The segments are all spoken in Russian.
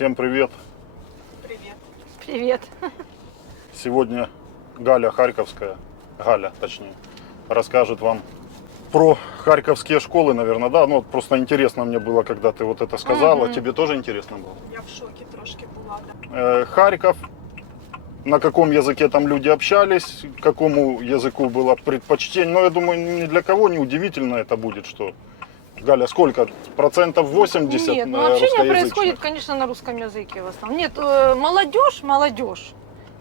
Всем привет! Привет. Привет. Сегодня Галя Харьковская, Галя точнее, расскажет вам про харьковские школы, наверное, да? Ну, просто интересно мне было, когда ты вот это сказала. Тебе тоже интересно было? Я в шоке трошки була. Да. Харьков, на каком языке там люди общались, какому языку было предпочтение. Но я думаю, ни для кого не удивительно это будет, что Галя, сколько? Процентов 80 Нет, ну общение русскоязычных? происходит, конечно, на русском языке в основном. Нет, молодежь,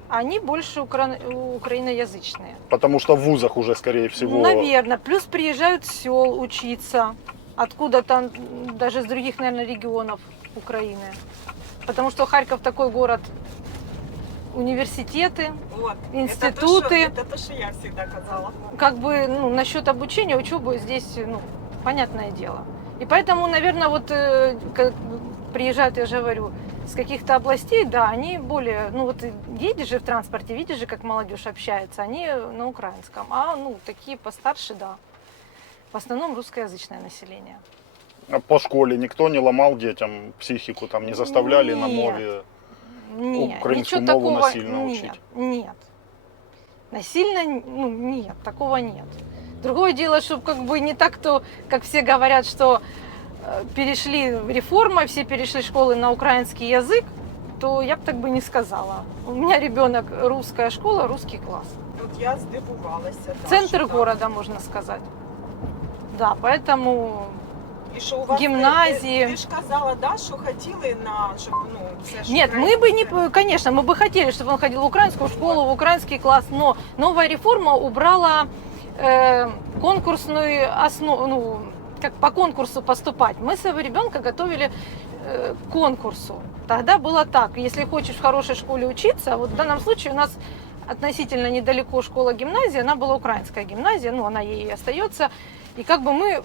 они больше украиноязычные. Потому что в вузах уже, скорее всего... Наверное. Плюс приезжают с сел учиться, откуда-то, даже с других, наверное, регионов Украины. Потому что Харьков такой город, университеты, Вот. институты. Это то, что я всегда казала. Как бы, насчет обучения, учебы здесь, понятное дело. И поэтому, наверное, вот как приезжают, я же говорю, с каких-то областей, да, они более, едешь же в транспорте, видишь же, как молодежь общается, они на украинском, а, такие постарше, да, в основном русскоязычное население. А по школе никто не ломал детям психику, там не заставляли на мове украинскую мову насильно учить? Нет. Насильно, нет, такого нет. Другое дело, что как бы не так, то, как все говорят, что перешли реформа, все перешли школы на украинский язык, то я бы так бы не сказала. У меня ребенок русская школа, русский класс. От я здивувалася. Да, Центр що города, можно сказать. Да, поэтому І що у вас гімназії. Ти ж казала, да, що хотіли щоб все ж Нет, мы бы не, конечно, мы бы хотели, чтобы он ходил в украинскую школу, в украинский класс, но новая реформа убрала конкурсную основу, как по конкурсу поступать. Мы своего ребенка готовили к конкурсу. Тогда было так, если хочешь в хорошей школе учиться, вот в данном случае у нас относительно недалеко школа-гимназия, она была украинская гимназия, она ей и остается, и как бы мы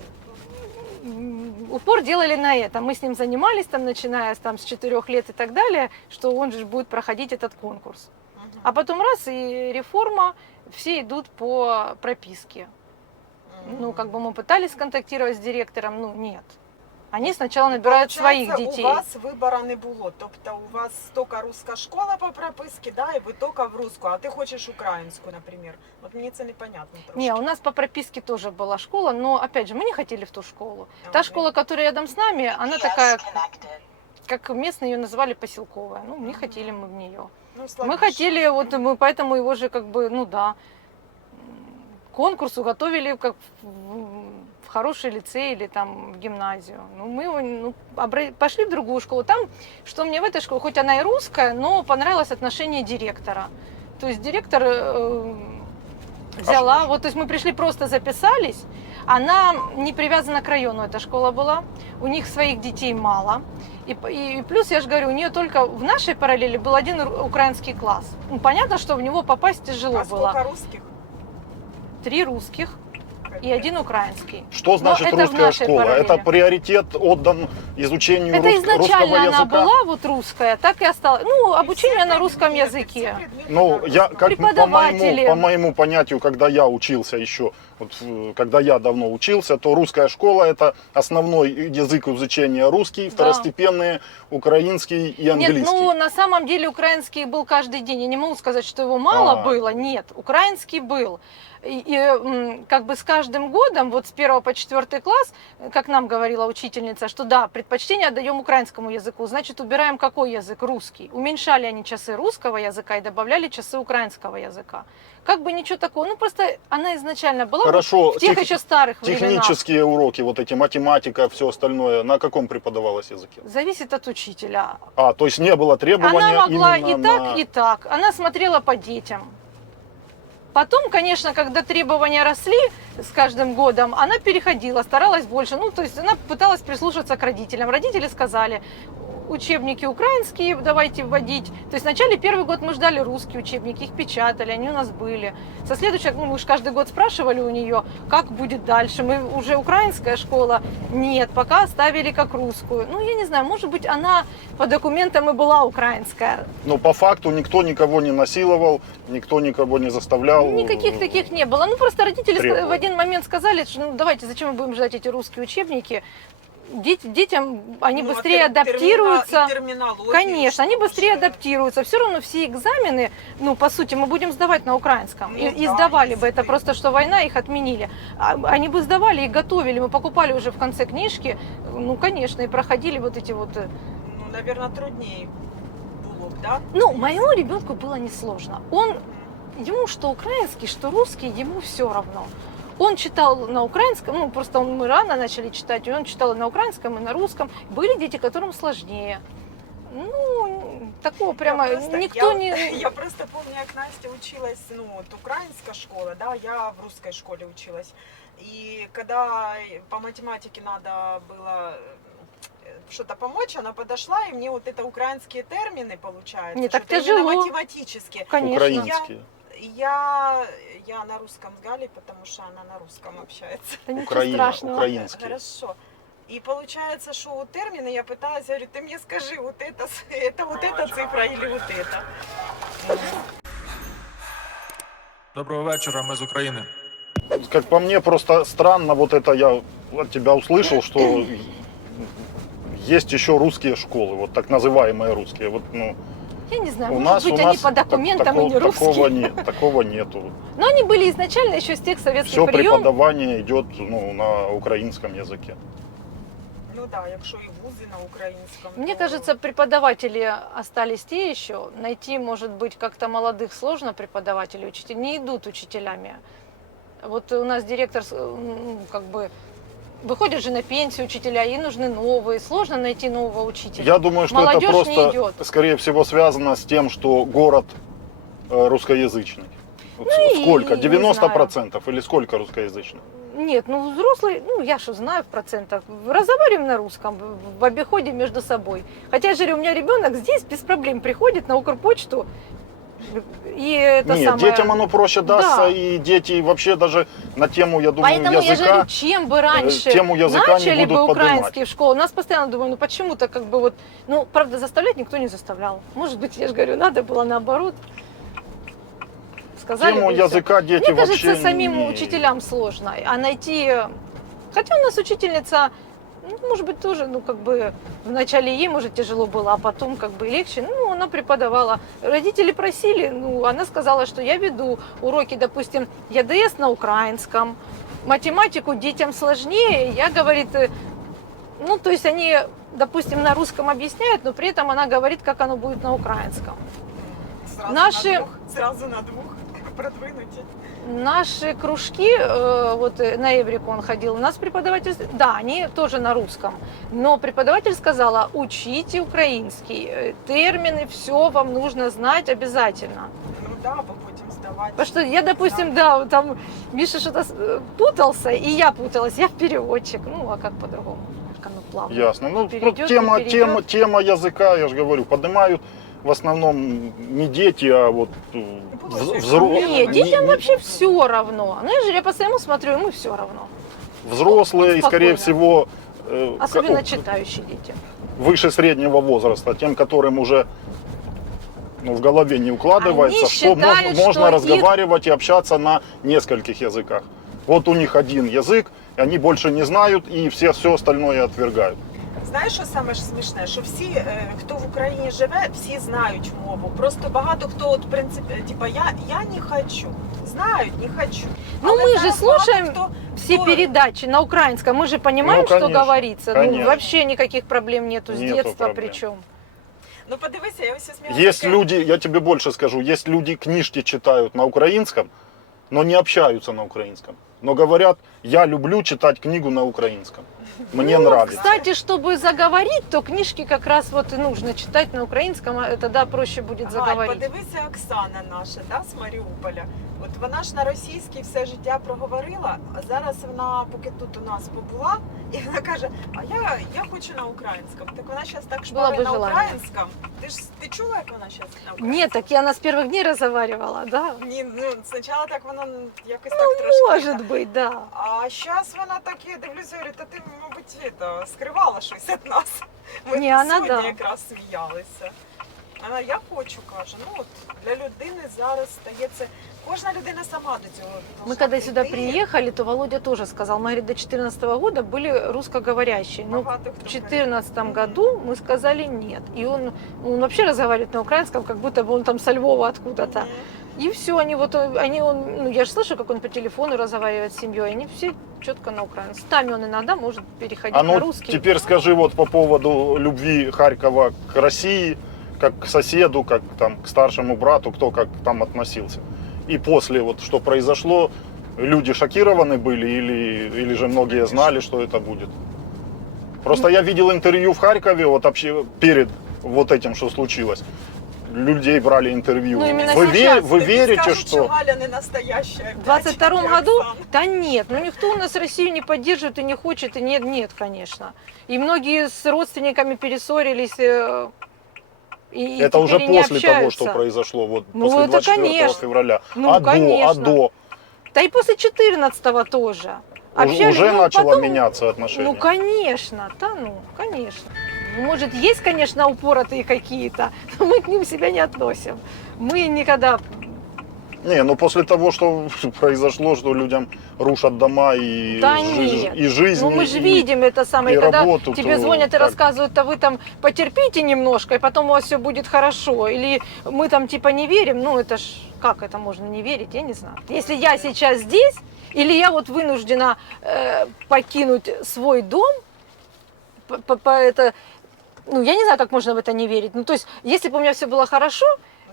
упор делали на это. Мы с ним занимались, начиная с 4 лет и так далее, что он же будет проходить этот конкурс. А потом раз, и реформа, все идут по прописке. Как бы мы пытались контактировать с директором, нет. Они сначала набирают своих детей. У вас вибору не було, тобто у вас тільки русська школа по прописці, да, і ви тільки в русську, а ти хочеш українську, наприклад. Вот мені це непонятно трошки. Не, у нас по прописке тоже была школа, но опять же, мы не хотели в ту школу. Та школа, которая рядом с нами, она такая, как местные ее называли, поселковая. Не хотели мы в нее. Мы хотели, мы поэтому его же как бы, к конкурсу готовили как в хороший лицей или там в гимназию. Мы пошли в другую школу. Там, что мне в этой школе, хоть она и русская, но понравилось отношение директора. То есть директор взяла, то есть мы пришли, просто записались. Она не привязана к району, эта школа была. У них своих детей мало. И плюс, я же говорю, у нее только в нашей параллели был один украинский класс. Понятно, что в него попасть тяжело было. Сколько русских? 3 русских и 1 украинский. Что значит русская школа? Параллели. Это приоритет отдан изучению Это русского изначально языка? она была русская, так и осталась. Обучение на русском языке. Я Преподаватели. по моему понятию, когда я учился еще, когда я давно учился, то русская школа — это основной язык изучения русский, второстепенные украинский и английский. Нет, на самом деле украинский был каждый день. Я не могу сказать, что его мало было. Нет, украинский был. И как бы с каждым годом, с 1 по 4 класс, как нам говорила учительница, что да, предпочтение отдаем украинскому языку, значит убираем какой язык? Русский. Уменьшали они часы русского языка и добавляли часы украинского языка. Как бы ничего такого, просто она изначально была в тех еще старых временах. Технические уроки, эти математика, все остальное, на каком преподавалось языке? Зависит от учителя. То есть не было требования она могла именно и так, и так. Она смотрела по детям. Потом, конечно, когда требования росли с каждым годом, она переходила, старалась больше. То есть она пыталась прислушаться к родителям. Родители сказали, учебники украинские давайте вводить. То есть вначале первый год мы ждали русские учебники, их печатали, они у нас были. Со следующего, мы же каждый год спрашивали у нее, как будет дальше. Мы уже украинская школа? Нет, пока оставили как русскую. Я не знаю, может быть, она по документам и была украинская. Но по факту никто никого не насиловал, никто никого не заставлял. Никаких таких не было. Просто родители требовал. В один момент сказали, что давайте, зачем мы будем ждать эти русские учебники? детям они Ну, а быстрее адаптируются. и терминологию, Конечно, они что быстрее же. адаптируются. Все равно все экзамены, ну, по сути, мы будем сдавать на украинском. Ну И да, сдавали бы. если Это ты- просто, что война, их отменили. Они бы сдавали и готовили. Мы покупали уже в конце книжки. Ну, конечно, и проходили вот эти вот... Ну, наверное, труднее было б, да? Ну, моему ребенку было несложно. Ему что украинский, что русский, ему все равно. Он читал на украинском, ну, просто мы рано начали читать, и он читал и на украинском, и на русском. Были дети, которым сложнее. Ну, такого прямо никто не... Я просто помню, как Настя училась, ну, вот украинская школа, да, я в русской школе училась. И когда по математике надо было что-то помочь, она подошла, и мне вот это украинские термины, получается, Не так что-то именно тяжело. математические. Конечно. Украинские. Я на русском с Галей, потому что она на русском общается. Да ничего Украина, страшного. украинские. Хорошо. И получается, что у термина я пыталась, говорю, ты мне скажи, вот это вот эта цифра или вот это. Доброго вечора, ми з України. Как по мне, просто странно, вот это я от тебя услышал, что есть еще русские школы, вот так называемые русские. Вот, ну, Я не знаю, у может нас, быть, у они нас по документам и не русские. такого нету. Но они были изначально еще с тех советских Все времен. преподавание идет, ну, на украинском языке. Ну да, якщо і вузи на українському. Мне то- кажется, преподаватели остались те еще. Найти, может быть, как-то молодых сложно преподавателей, учителей. Не идут учителями. Вот у нас директор, ну, как бы, выходят же на пенсию учителя, и нужны новые. Сложно найти нового учителя. Я думаю, что Молодежь это не просто, идет. скорее всего, связано с тем, что город русскоязычный. Вот Ну и сколько? не 90% или сколько русскоязычных? Нет, ну взрослые, ну я что знаю в процентах, разговариваем на русском, в обиходе между собой. Хотя я же говорю, у меня ребенок здесь без проблем приходит на Укрпочту, и это Нет, самое... детям оно проще дастся, Да. и дети вообще даже на тему, я думаю, Поэтому я же языка. говорю, чем бы раньше тему языка не начали будут бы украинские поднимать. в школу. У нас постоянно думаю, ну почему-то как бы вот, ну правда заставлять никто не заставлял. Может быть, я же говорю, надо было наоборот. Сказали Тему бы, и всё. языка дети Мне вообще кажется, самим не... учителям сложно. А найти... Хотя у нас учительница, ну, может быть, тоже, ну, как бы, вначале ей, может, тяжело было, а потом, как бы, легче. Ну, она преподавала. Родители просили, ну, она сказала, что я веду уроки, допустим, ЕДС на украинском, математику детям сложнее. Я, говорит, ну, то есть они, допустим, на русском объясняют, но при этом она говорит, как оно будет на украинском. Сразу на двух продвинуті. Наши кружки, вот на Эврику он ходил, у нас преподаватель, да, они тоже на русском, но преподаватель сказала, учите украинский, термины, все вам нужно знать обязательно. Ну да, бо потім здавати. Потому что я, допустим, да, вот там Миша что-то путался, и я путалась, я переводчик, ну а как по-другому? Как оно плавно. Ясно. Ну, Перейдет, тема, не перейдет. тема языка, я же говорю, поднимают в основном не дети, а вот Нет, детям вообще все равно. Ну, я постоянно смотрю, ему все равно. взрослые и, скорее Спокойно. всего, Особенно читающие дети. выше среднего возраста, тем, которым уже в голове не укладывается, Они что считают, можно что разговаривать и общаться на нескольких языках. Вот у них один язык, и они больше не знают, и все остальное отвергают. Знаєш, що саме ж смішне? Що всі, хто в Україні живе, всі знають мову. Просто багато хто, от, в принципі, типа, я не хочу. Знають, не хочу. Ну, Але мы же зараз слушаем багато все хто- передачи на украинском, мы же понимаем, Ну, что конечно, говорится. Ну, конечно. вообще никаких проблем нету с Нету детства проблем. причем. Ну, подивися, я ось сміялася. Есть люди, я тебе больше скажу, есть люди книжки читают на украинском, но не общаются на украинском. Но говорят, я люблю читать книгу на украинском. Мне Ну, нравится. кстати, чтобы заговорить, то книжки как раз вот и нужно читать на украинском, а тогда проще будет Галь, заговорить. подивися, Оксана наша, да, з Маріуполя. От вона ж на російській все життя проговорила, а зараз вона, поки тут у нас побула, і вона каже, а я хочу на українському. Так вона зараз так Было шпарить бы на желание. українському. Ти чула, як вона зараз на українському? Нет, так я она с первых дней разговаривала, да? Ні, ну, спочатку так вона якось так трошки. Может быть, да. А зараз вона так, я дивлюся, говорить, та ти, мабуть, скривала щось від нас. Ми Ні, вона сьогодні да. якраз сміялися. Вона, я хочу, каже. Ну от для людини зараз стається, кожна людина сама до цього. Мы должна когда сюда прийти. приехали, то Володя тоже сказал, мы, говорит, до 2014 года были русскоговорящие. Но Багато в хто 2014 году мы сказали нет. И он вообще разговаривает на украинском, как будто бы он там со Львова откуда-то. Мгм. И все, ну, я же слышу, как он по телефону разговаривает с семьей, они все четко на украинском. Там он иногда может переходить А на ну русский. теперь скажи вот по поводу любви Харькова к России, как к соседу, как там к старшему брату, кто как там относился. И после вот что произошло, люди шокированы были или же многие знали, что это будет? Просто я видел интервью в Харькове, вот вообще перед вот этим, что случилось. Людей брали интервью. Ну, именно вы сейчас. вы Тобі верите, скажуть, что... Галя не настоящая. В 22 опять, году? Оксана. Да нет, ну никто у нас Россию не поддерживает и не хочет, и нет, конечно. И многие с родственниками перессорились, и Это уже теперь не после того, общаются. что произошло, вот Ну, после это 24 конечно. февраля. Ну, а конечно. до? Да и после 14-го тоже. Уже ну, начало потом- меняться отношения. Ну, конечно, конечно. Ну, может, есть, конечно, упоротые какие-то, но мы к ним себя не относим. Мы никогда... Не, ну после того, что произошло, что людям рушат дома и, Да нет. и жизнь, Ну, мы же и- видим это самое, и и когда работу, тебе то звонят и как? рассказывают, а вы там потерпите немножко, и потом у вас все будет хорошо. Или мы там типа не верим, ну это ж, как это можно не верить, я не знаю. Если я сейчас здесь, или я вот вынуждена покинуть свой дом, ну я не знаю, как можно в это не верить. Ну то есть, если бы у меня все было хорошо,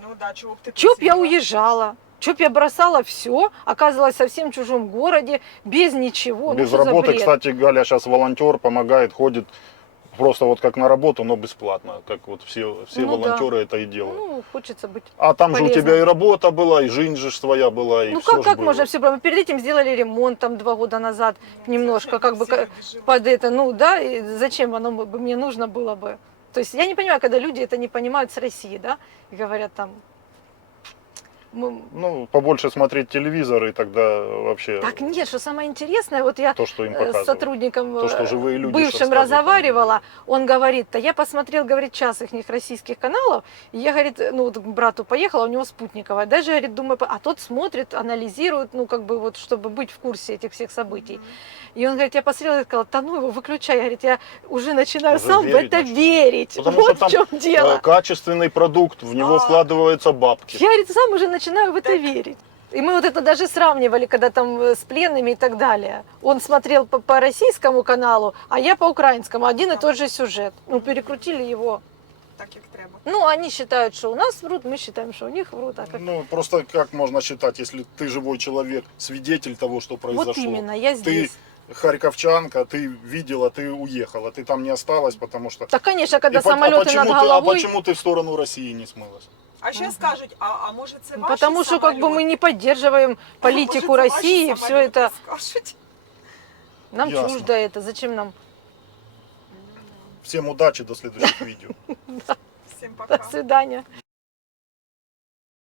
Ну да, чого б ти чё б я посіла? уезжала? Чё б я бросала все, оказывалась в совсем чужом городе, без ничего. без ну, что за работы. бред? Кстати, Галя сейчас волонтер, помогает, ходит просто вот как на работу, но бесплатно, как вот все Ну да. волонтеры это и делают. Ну, хочется быть. А там же у полезно. тебя и работа была, и жизнь же ж твоя была, и Ну все как можно все? Мы перед этим сделали ремонт там 2 года назад, Ну, немножко, це как бы всі люди живуть. под это, ну да, и зачем оно бы мне нужно было бы? То есть я не понимаю, когда люди это не понимают с России, да, и говорят там, Ну, побольше смотреть телевизор, и тогда вообще так нет, что самое интересное, вот я то, что им с показывают. сотрудником То, что живые люди бывшим рассказывают. разговаривала, он говорит, да я посмотрел, говорит, час их российских каналов, и я, говорит, ну вот к брату поехала, у него спутниковая, даже, говорит, думаю, а тот смотрит, анализирует, ну как бы вот, чтобы быть в курсе этих всех событий. И он говорит, я посмотрела и сказала, да ну его, выключай, говорит, я уже начинаю Уже сам в верить это начал. верить, Потому вот что там, в чем дело. качественный продукт, в него А. вкладываются бабки. Я, говорит, сам уже начинаю в это Так. верить. И мы вот это даже сравнивали, когда там с пленными и так далее. Он смотрел по российскому каналу, а я по украинскому. Один и тот же сюжет. Ну, перекрутили его. Так як треба. Ну, они считают, что у нас врут, мы считаем, что у них врут. А как... Ну, просто как можно считать, если ты живой человек, свидетель того, что произошло. Вот именно, я Ты здесь. харьковчанка, ты видела, ты уехала, ты там не осталась, потому что... Так, конечно, когда И по- самолеты над а головой... почему ты в сторону России не смылась? А ще скажуть, а може це Ну, ваші потому что как бы мы не поддерживаем политику Може, це ваші России, все самоліти это скажуть? нам Ясно. чуждо это. Зачем нам? Всем удачи, до следующих видео. Всім До пока. свидания.